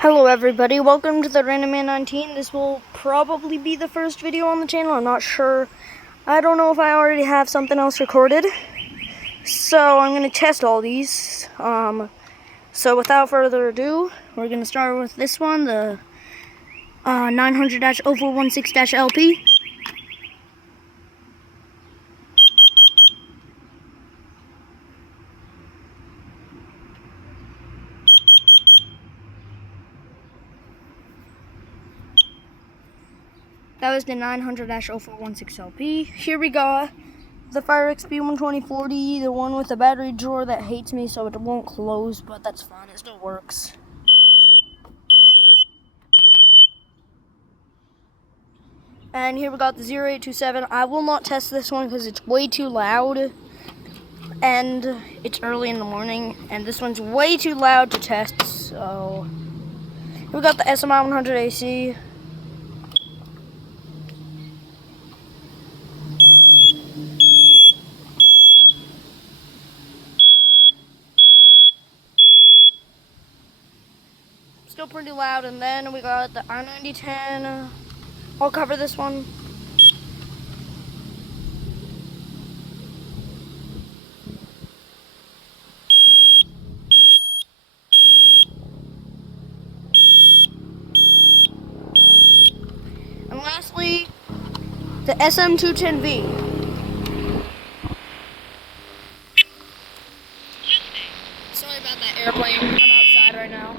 Hello everybody, welcome to the Random Man 19. This will probably be the first video on the channel, I'm not sure. I don't know if I already have something else recorded. So I'm going to test all these. So without further ado, we're going to start with this one, the 900-0416-LP. That was the 900-0416-LP. Here we go. The Fire XP 12040, the one with the battery drawer that hates me so it won't close, but that's fine, it still works. And here we got the 0827. I will not test this one because it's way too loud. And it's early in the morning, and this one's way too loud to test, so... We got the SMI 100 AC. Still pretty loud, and then we got the i9010. I'll cover this one. And lastly, the SM210V. Sorry about that airplane. I'm outside right now.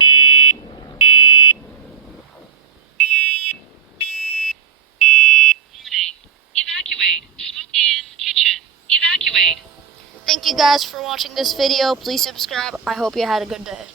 Evacuate. Smoke in kitchen. Evacuate. Thank you guys for watching this video. Please subscribe. I hope you had a good day.